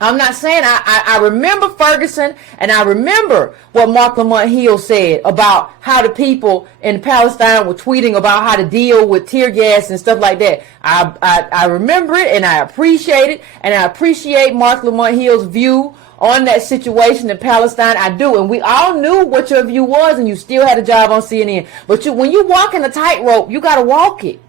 I'm not saying I remember Ferguson, and I remember what Mark Lamont Hill said about how the people in Palestine were tweeting about how to deal with tear gas and stuff like that. I remember it, and I appreciate it, and I appreciate Mark Lamont Hill's view on that situation in Palestine. I do, and we all knew what your view was, and you still had a job on CNN. But when you walk in a tightrope, you got to walk it.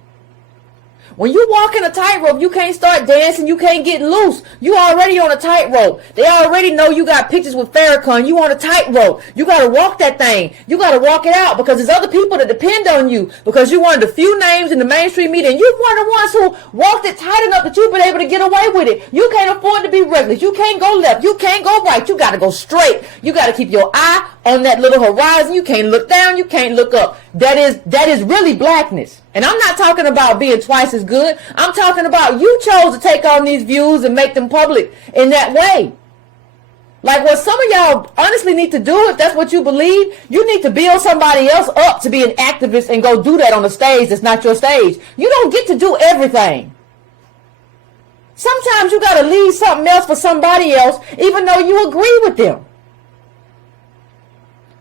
When you walk in a tightrope, you can't start dancing. You can't get loose. You already on a tightrope. They already know you got pictures with Farrakhan. You on a tightrope. You got to walk that thing. You got to walk it out because there's other people that depend on you because you're one of the few names in the mainstream media, and you're one of the ones who walked it tight enough that you've been able to get away with it. You can't afford to be reckless. You can't go left. You can't go right. You got to go straight. You got to keep your eye on that little horizon. You can't look down. You can't look up. That is really blackness. And I'm not talking about being twice as good. I'm talking about you chose to take on these views and make them public in that way. Like what some of y'all honestly need to do, if that's what you believe, you need to build somebody else up to be an activist and go do that on a stage that's not your stage. You don't get to do everything. Sometimes you got to leave something else for somebody else, even though you agree with them.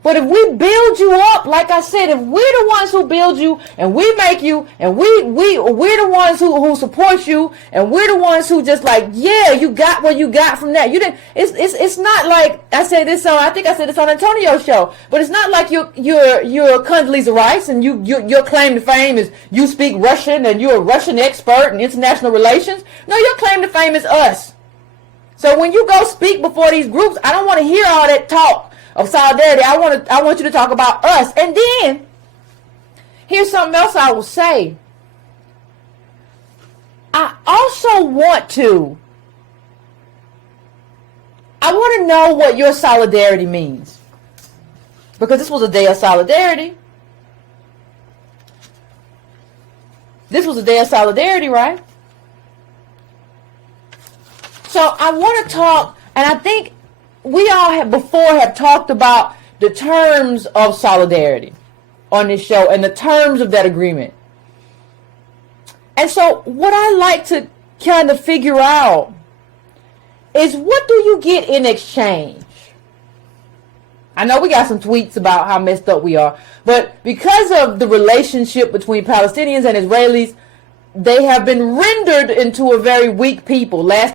But if we build you up, like I said, if we're the ones who build you and we make you, and we're the ones who support you, and we're the ones who just like, yeah, you got what you got from that. You didn't. It's not like I said this on. I think I said this on Antonio's show. But it's not like you're Condoleezza Rice and your claim to fame is you speak Russian and you're a Russian expert in international relations. No, your claim to fame is us. So when you go speak before these groups, I don't want to hear all that talk of solidarity. I want you to talk about us. And then here's something else I will say. I also want to know what your solidarity means. Because this was a day of solidarity. This was a day of solidarity, right? So I want to talk, and I think we all have talked about the terms of solidarity on this show and the terms of that agreement. And so what I like to kind of figure out is, what do you get in exchange? I know we got some tweets about how messed up we are, but because of the relationship between Palestinians and Israelis, they have been rendered into a very weak people. Last